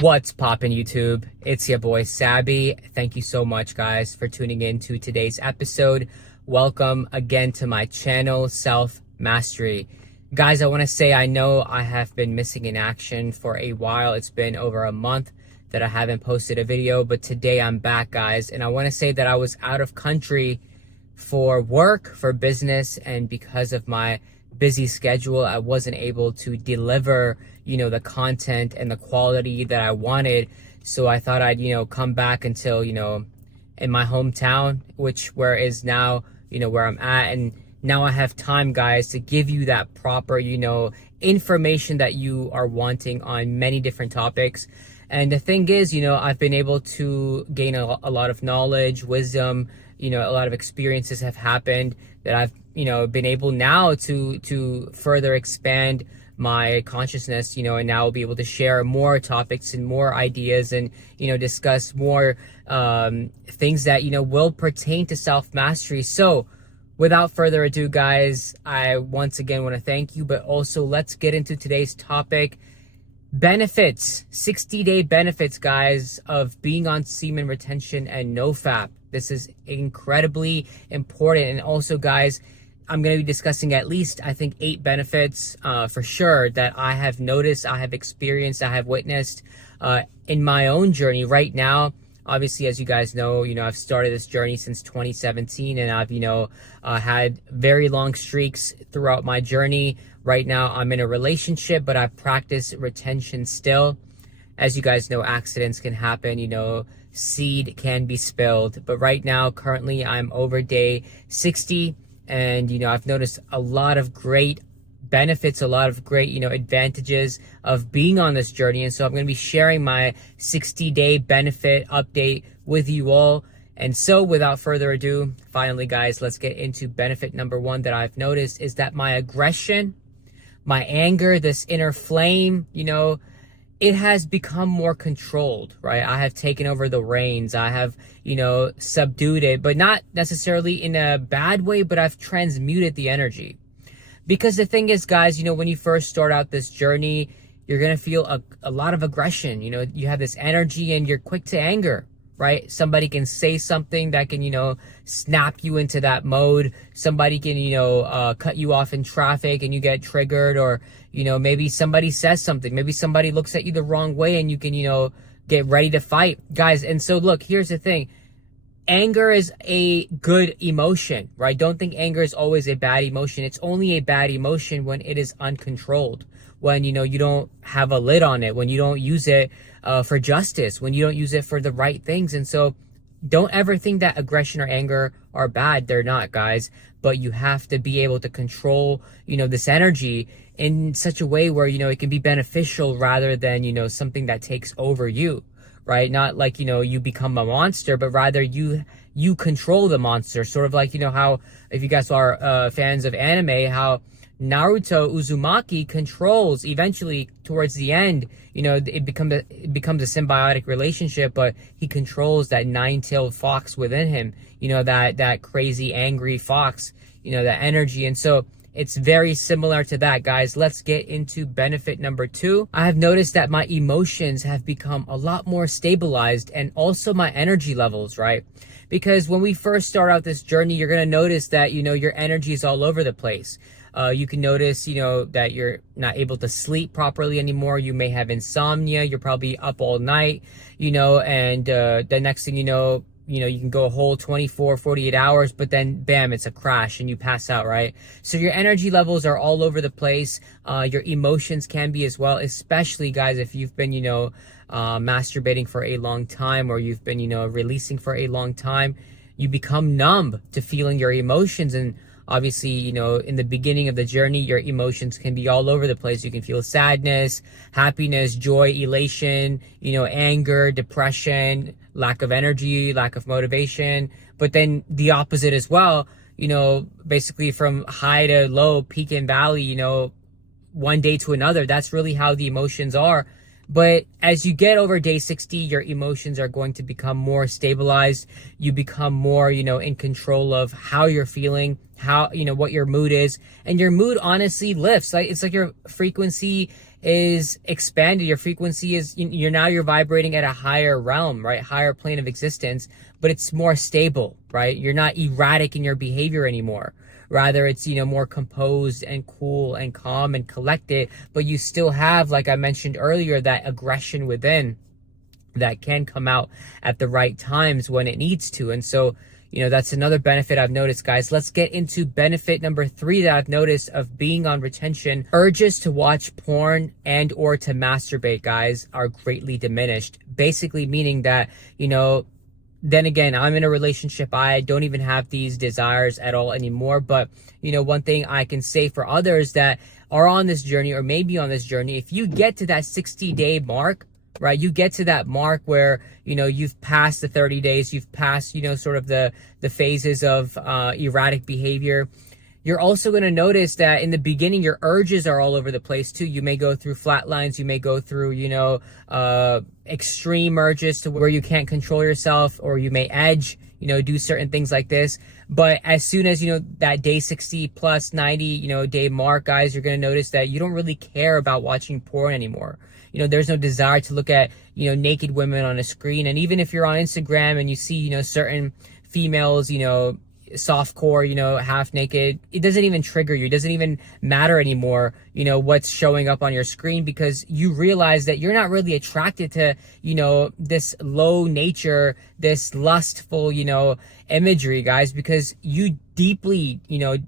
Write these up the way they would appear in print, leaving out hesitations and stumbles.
What's poppin' YouTube? It's your boy Sabby. Thank you so much guys for tuning in to today's episode. Welcome again to my channel, Self Mastery. Guys, I want to say I know I have been missing in action for a while. It's been over a month that I haven't posted a video, but today I'm back, guys. And I want to say that I was out of country for work, for business, and because of my busy schedule, I wasn't able to deliver, the content and the quality that I wanted. So I thought I'd, come back until, in my hometown, where is now, where I'm at. And now I have time, guys, to give you that proper, information that you are wanting on many different topics. And the thing is, I've been able to gain a lot of knowledge, wisdom, a lot of experiences have happened that I've, been able now to further expand my consciousness, and now I'll be able to share more topics and more ideas and, discuss more things that, will pertain to self-mastery. So without further ado, guys, I once again want to thank you, but also let's get into today's topic. Benefits, 60-day benefits, guys, of being on semen retention and NoFAP. This is incredibly important. And also, guys, I'm going to be discussing at least, I think, 8 benefits for sure that I have noticed, I have experienced, I have witnessed in my own journey right now. Obviously, as you guys know, I've started this journey since 2017, and I've, had very long streaks throughout my journey. Right now, I'm in a relationship, but I practice retention still. As you guys know, accidents can happen, seed can be spilled. But right now, currently, I'm over day 60. And, I've noticed a lot of great benefits, a lot of great, advantages of being on this journey. And so I'm going to be sharing my 60-day benefit update with you all. And so without further ado, finally, guys, let's get into benefit number 1 that I've noticed is that my aggression, my anger, this inner flame, it has become more controlled, right? I have taken over the reins. I have, subdued it, but not necessarily in a bad way, but I've transmuted the energy. Because the thing is, guys, when you first start out this journey, you're going to feel a lot of aggression. You have this energy and you're quick to anger, right? Somebody can say something that can, snap you into that mode. Somebody can, cut you off in traffic and you get triggered, or, maybe somebody says something, maybe somebody looks at you the wrong way and you can, get ready to fight, guys. And so look, here's the thing. Anger is a good emotion, right? Don't think anger is always a bad emotion. It's only a bad emotion when it is uncontrolled, when, you don't have a lid on it, when you don't use it for justice, when you don't use it for the right things. And so don't ever think that aggression or anger are bad. They're not, guys. But you have to be able to control, this energy in such a way where, it can be beneficial rather than, something that takes over you, right? Not like, you become a monster, but rather you control the monster. Sort of like, how, if you guys are fans of anime, how Naruto Uzumaki controls eventually towards the end, it becomes a symbiotic relationship, but he controls that 9-tailed fox within him, that crazy angry fox, that energy. And so it's very similar to that, guys. Let's get into benefit number 2. I have noticed that my emotions have become a lot more stabilized, and also my energy levels, right? Because when we first start out this journey, you're going to notice that, your energy is all over the place. You can notice, that you're not able to sleep properly anymore. You may have insomnia. You're probably up all night, and the next thing you know, you can go a whole 24, 48 hours, but then bam, it's a crash and you pass out, right? So your energy levels are all over the place. Your emotions can be as well, especially, guys, if you've been, masturbating for a long time, or you've been, releasing for a long time. You become numb to feeling your emotions. And obviously, in the beginning of the journey, your emotions can be all over the place. You can feel sadness, happiness, joy, elation, anger, depression, lack of energy, lack of motivation. But then the opposite as well, basically from high to low, peak and valley, one day to another. That's really how the emotions are. But as you get over day 60, your emotions are going to become more stabilized. You become more, in control of how you're feeling, how, what your mood is. And your mood honestly lifts. Like, it's like your frequency is expanded. Your frequency is, you're vibrating at a higher realm, right? Higher plane of existence, but it's more stable, right? You're not erratic in your behavior anymore. Rather, it's, more composed and cool and calm and collected, but you still have, like I mentioned earlier, that aggression within that can come out at the right times when it needs to. And so, that's another benefit I've noticed, guys. Let's get into benefit number 3 that I've noticed of being on retention. Urges to watch porn and or to masturbate, guys, are greatly diminished. Basically meaning that, then again, I'm in a relationship. I don't even have these desires at all anymore. But, one thing I can say for others that are on this journey or maybe on this journey, if you get to that 60-day mark, right, you get to that mark where, you've passed the 30 days, you've passed, sort of the phases of erratic behavior. You're also going to notice that in the beginning, your urges are all over the place too. You may go through flatlines. You may go through, extreme urges to where you can't control yourself, or you may edge, do certain things like this. But as soon as, that day 60 plus 90, day mark, guys, you're going to notice that you don't really care about watching porn anymore. There's no desire to look at, naked women on a screen. And even if you're on Instagram and you see, certain females, softcore, half naked, it doesn't even trigger you. It doesn't even matter anymore, what's showing up on your screen, because you realize that you're not really attracted to, this low nature, this lustful, imagery, guys, because you deeply,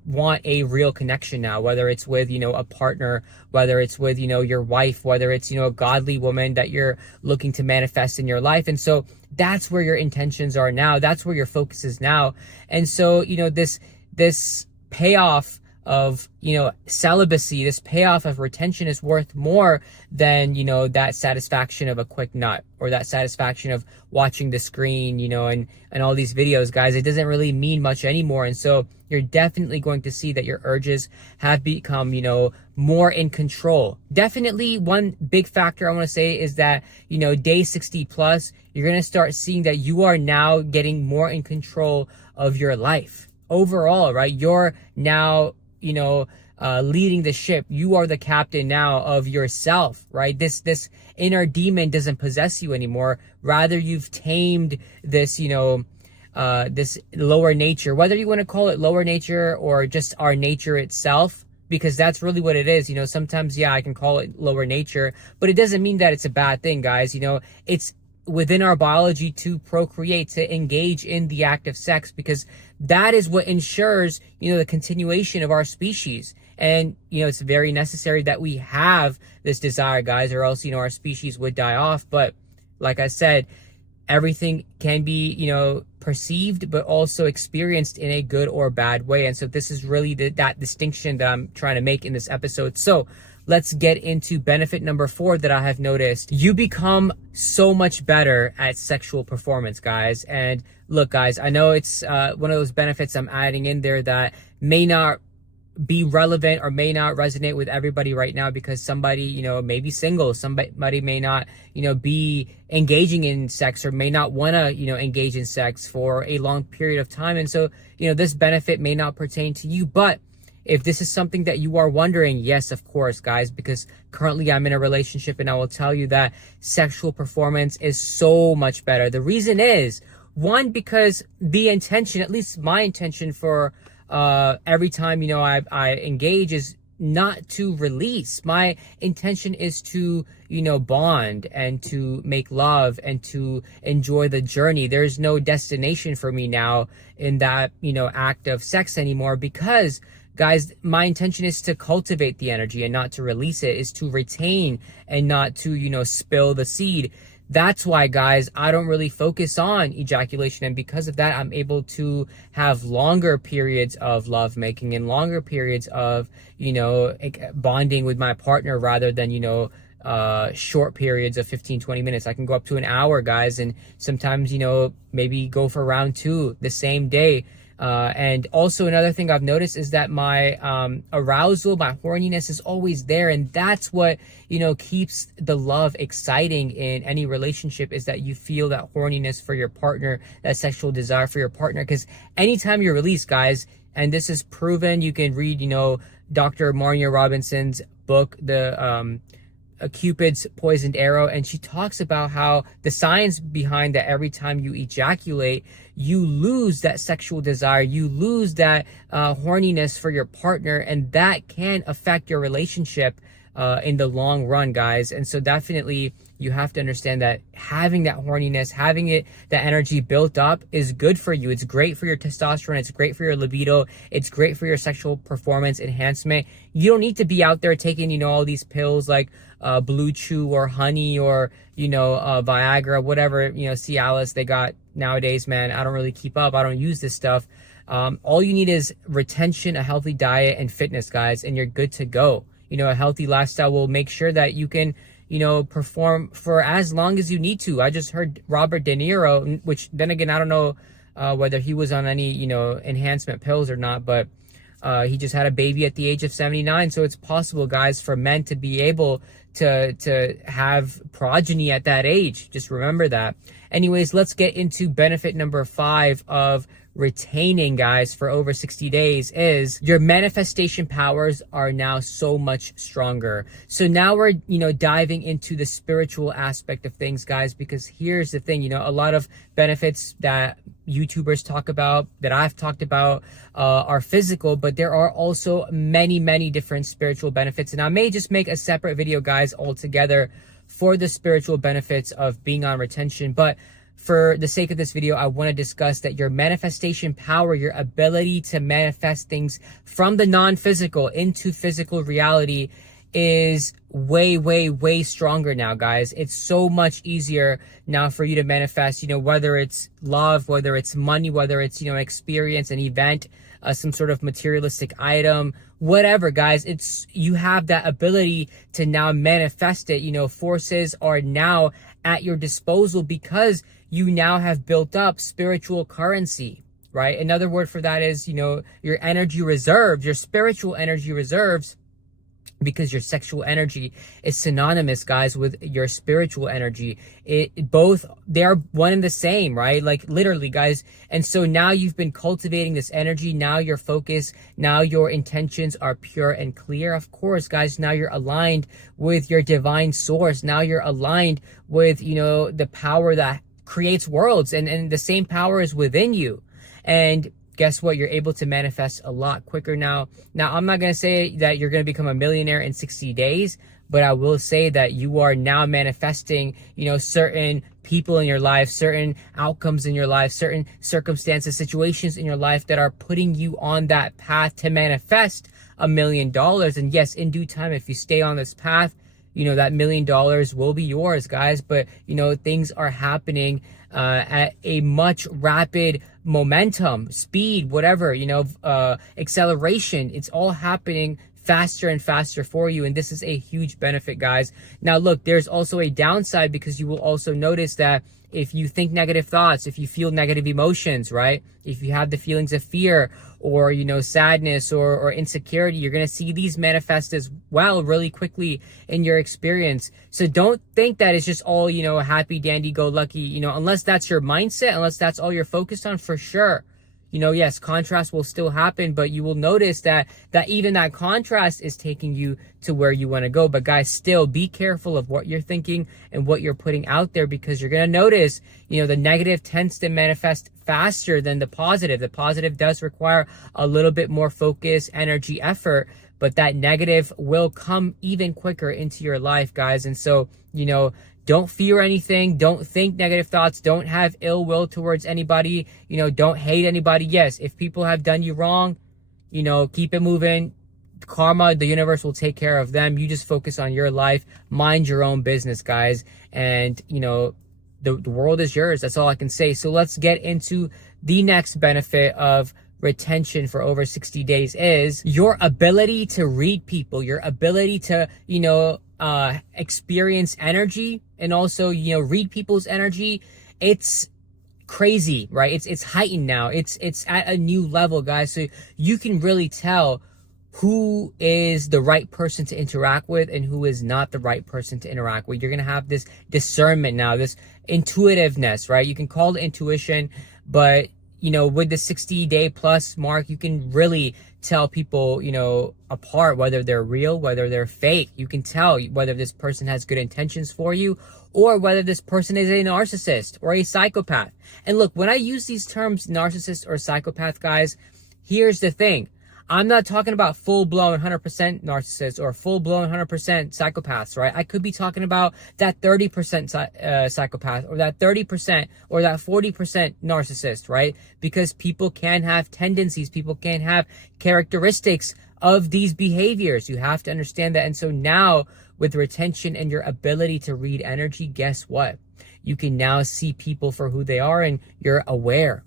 want a real connection now, whether it's with, a partner, whether it's with, your wife, whether it's, a godly woman that you're looking to manifest in your life. And so that's where your intentions are now. That's where your focus is now. And so, this payoff of, celibacy, this payoff of retention is worth more than, that satisfaction of a quick nut, or that satisfaction of watching the screen, and all these videos, guys. It doesn't really mean much anymore. And so you're definitely going to see that your urges have become, more in control. Definitely one big factor I want to say is that, day 60 plus, you're going to start seeing that you are now getting more in control of your life overall, right? You're now, leading the ship. You are the captain now of yourself, right? This inner demon doesn't possess you anymore. Rather, you've tamed this, this lower nature, whether you want to call it lower nature or just our nature itself, because that's really what it is. Sometimes, yeah, I can call it lower nature, but it doesn't mean that it's a bad thing, guys. It's within our biology to procreate, to engage in the act of sex, because that is what ensures, the continuation of our species. And, it's very necessary that we have this desire, guys, or else, our species would die off. But like I said, everything can be, perceived, but also experienced in a good or bad way. And so this is really that distinction that I'm trying to make in this episode. So let's get into benefit number 4 that I have noticed. You become so much better at sexual performance, guys. And look, guys, I know it's one of those benefits I'm adding in there that may not be relevant or may not resonate with everybody right now, because somebody, may be single, somebody may not, be engaging in sex, or may not want to, engage in sex for a long period of time. And so, this benefit may not pertain to you. But if this is something that you are wondering, yes, of course, guys, because currently I'm in a relationship, and I will tell you that sexual performance is so much better. The reason is, one, because the intention, at least my intention for every time, I engage is not to release. My intention is to, bond and to make love and to enjoy the journey. There's no destination for me now in that, act of sex anymore, because guys, my intention is to cultivate the energy and not to release it, is to retain and not to, spill the seed. That's why, guys, I don't really focus on ejaculation. And because of that, I'm able to have longer periods of lovemaking and longer periods of, bonding with my partner, rather than, short periods of 15, 20 minutes. I can go up to an hour, guys. And sometimes, maybe go for round 2 the same day. And also another thing I've noticed is that my arousal, my horniness is always there. And that's what, keeps the love exciting in any relationship, is that you feel that horniness for your partner, that sexual desire for your partner. Because anytime you're released, guys, and this is proven, you can read, Dr. Marnia Robinson's book, Cupid's poisoned arrow, and she talks about how the science behind that every time you ejaculate, you lose that sexual desire, you lose that horniness for your partner, and that can affect your relationship in the long run, guys. And so definitely you have to understand that having that horniness, having that energy built up is good for you. It's great for your testosterone. It's great for your libido. It's great for your sexual performance enhancement. You don't need to be out there taking, all these pills like Blue Chew or honey or, Viagra, whatever, Cialis they got nowadays, man. I don't really keep up. I don't use this stuff. All you need is retention, a healthy diet, and fitness, guys, and you're good to go. A healthy lifestyle will make sure that you can, perform for as long as you need to. I just heard Robert De Niro, which then again, I don't know whether he was on any, enhancement pills or not, but he just had a baby at the age of 79. So it's possible, guys, for men to be able to have progeny at that age. Just remember that. Anyways, let's get into benefit number 5 of retaining, guys, for over 60 days is your manifestation powers are now so much stronger. So now we're, diving into the spiritual aspect of things, guys, because here's the thing, a lot of benefits that YouTubers talk about, that I've talked about, are physical, but there are also many, many different spiritual benefits. And I may just make a separate video, guys, altogether for the spiritual benefits of being on retention. But for the sake of this video, I want to discuss that your manifestation power, your ability to manifest things from the non-physical into physical reality is way, way, way stronger now, guys. It's so much easier now for you to manifest, whether it's love, whether it's money, whether it's, an experience, an event, some sort of materialistic item, whatever, guys. You have that ability to now manifest it. Forces are now at your disposal because you now have built up spiritual currency, right? Another word for that is, your energy reserves, your spiritual energy reserves, because your sexual energy is synonymous, guys, with your spiritual energy. They are one and the same, right? Like literally, guys. And so now you've been cultivating this energy. Now your focus, now your intentions are pure and clear. Of course, guys, now you're aligned with your divine source. Now you're aligned with, the power that creates worlds, and the same power is within you. And guess what? You're able to manifest a lot quicker now. Now, I'm not going to say that you're going to become a millionaire in 60 days, but I will say that you are now manifesting, certain people in your life, certain outcomes in your life, certain circumstances, situations in your life that are putting you on that path to manifest $1 million. And yes, in due time, if you stay on this path, that $1 million will be yours, guys. But, things are happening at a much rapid momentum, speed, whatever, acceleration. It's all happening faster and faster for you. And this is a huge benefit, guys. Now, look, there's also a downside, because you will also notice that if you think negative thoughts, if you feel negative emotions, right? If you have the feelings of fear or, sadness or insecurity, you're going to see these manifest as well really quickly in your experience. So don't think that it's just all, happy, dandy, go lucky, unless that's your mindset, unless that's all you're focused on, for sure. Yes, contrast will still happen, but you will notice that even that contrast is taking you to where you want to go. But guys, still be careful of what you're thinking and what you're putting out there, because you're going to notice, the negative tends to manifest faster than the positive. The positive does require a little bit more focus, energy, effort, but that negative will come even quicker into your life, guys. And so, don't fear anything. Don't think negative thoughts. Don't have ill will towards anybody. Don't hate anybody. Yes, if people have done you wrong, keep it moving. Karma, the universe will take care of them. You just focus on your life. Mind your own business, guys. And, the world is yours. That's all I can say. So let's get into the next benefit of retention for over 60 days is your ability to read people, your ability to, experience energy, and also, read people's energy. It's crazy, right? It's heightened now. It's at a new level, guys. So you can really tell who is the right person to interact with and who is not the right person to interact with. You're going to have this discernment now, this intuitiveness, right? You can call it intuition, but with the 60-day plus mark, you can really tell people, apart, whether they're real, whether they're fake. You can tell whether this person has good intentions for you or whether this person is a narcissist or a psychopath. And look, when I use these terms, narcissist or psychopath, guys, here's the thing. I'm not talking about full-blown 100% narcissists or full-blown 100% psychopaths, right? I could be talking about that 30% psychopath or that 30% or that 40% narcissist, right? Because people can have tendencies, people can have characteristics of these behaviors. You have to understand that. And so now with retention and your ability to read energy, guess what? You can now see people for who they are, and you're aware.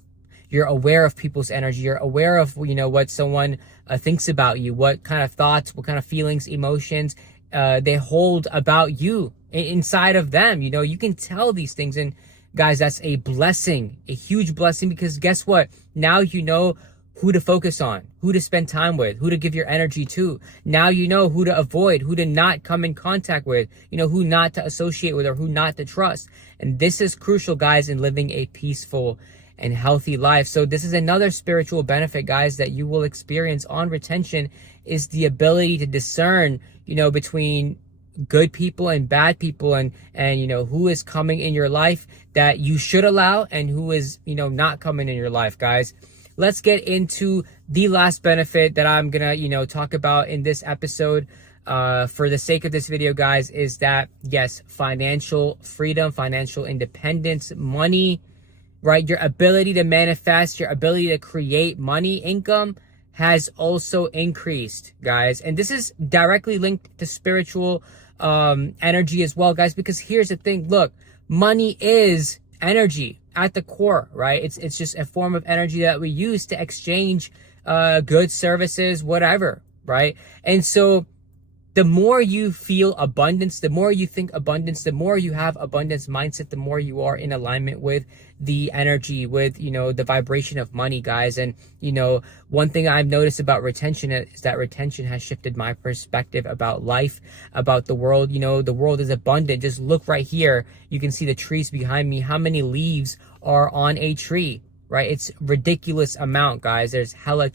You're aware of people's energy. You're aware of, what someone thinks about you, what kind of thoughts, what kind of feelings, emotions they hold about you inside of them. You can tell these things. And guys, that's a blessing, a huge blessing, because guess what? Now you know who to focus on, who to spend time with, who to give your energy to. Now you know who to avoid, who to not come in contact with, who not to associate with or who not to trust. And this is crucial, guys, in living a peaceful and healthy life. So this is another spiritual benefit, guys, that you will experience on retention, is the ability to discern, between good people and bad people, and who is coming in your life that you should allow and who is, not coming in your life, guys. Let's get into the last benefit that I'm gonna, talk about in this episode. For the sake of this video, guys, is that, yes, financial freedom, financial independence, money, right? Your ability to manifest, your ability to create money, income has also increased, guys. And this is directly linked to spiritual energy as well, guys, because here's the thing. Look, money is energy at the core, right? It's just a form of energy that we use to exchange goods, services, whatever, right? And so the more you feel abundance, the more you think abundance, the more you have abundance mindset, the more you are in alignment with the energy, with, the vibration of money, guys. And, one thing I've noticed about retention is that retention has shifted my perspective about life, about the world. The world is abundant. Just look right here. You can see the trees behind me. How many leaves are on a tree? Right? It's ridiculous amount, guys. There's hella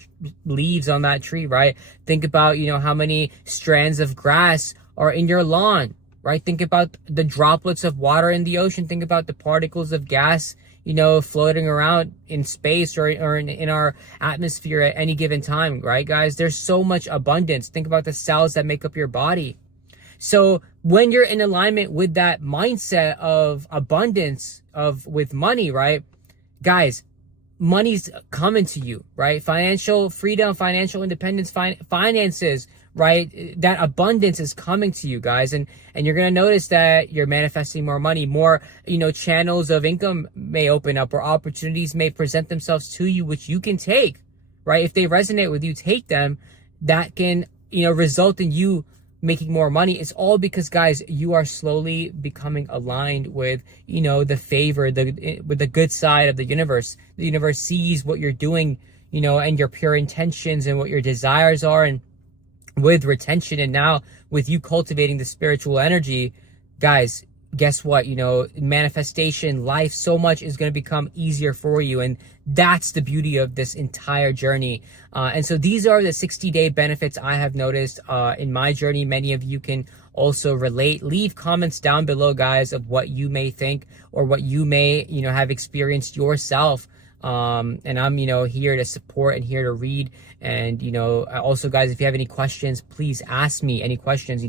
leaves on that tree, right? Think about, how many strands of grass are in your lawn, right? Think about the droplets of water in the ocean. Think about the particles of gas, floating around in space or in our atmosphere at any given time, right, guys? There's so much abundance. Think about the cells that make up your body. So when you're in alignment with that mindset of abundance with money, right, guys, money's coming to you, right? Financial freedom, financial independence, finances, right? That abundance is coming to you, guys. And you're going to notice that you're manifesting more money, more, channels of income may open up, or opportunities may present themselves to you, which you can take, right? If they resonate with you, take them. That can, result in you making more money. It's all because, guys, you are slowly becoming aligned with, the favor, with the good side of the universe. The universe sees what you're doing, and your pure intentions and what your desires are. And with retention, and now with you cultivating the spiritual energy, guys, guess what? Manifestation, life, so much is going to become easier for you. And that's the beauty of this entire journey. And so these are the 60-day benefits I have noticed in my journey. Many of you can also relate. Leave comments down below, guys, of what you may think or what you may, have experienced yourself. And I'm, here to support and here to read. And, also, guys, if you have any questions, please ask me any questions.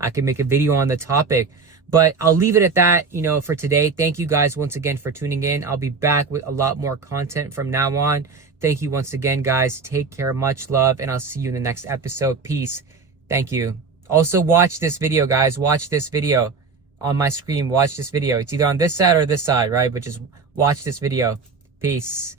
I can make a video on the topic. But I'll leave it at that, for today. Thank you guys once again for tuning in. I'll be back with a lot more content from now on. Thank you once again, guys. Take care. Much love. And I'll see you in the next episode. Peace. Thank you. Also, watch this video, guys. Watch this video on my screen. Watch this video. It's either on this side or this side, right? But just watch this video. Peace.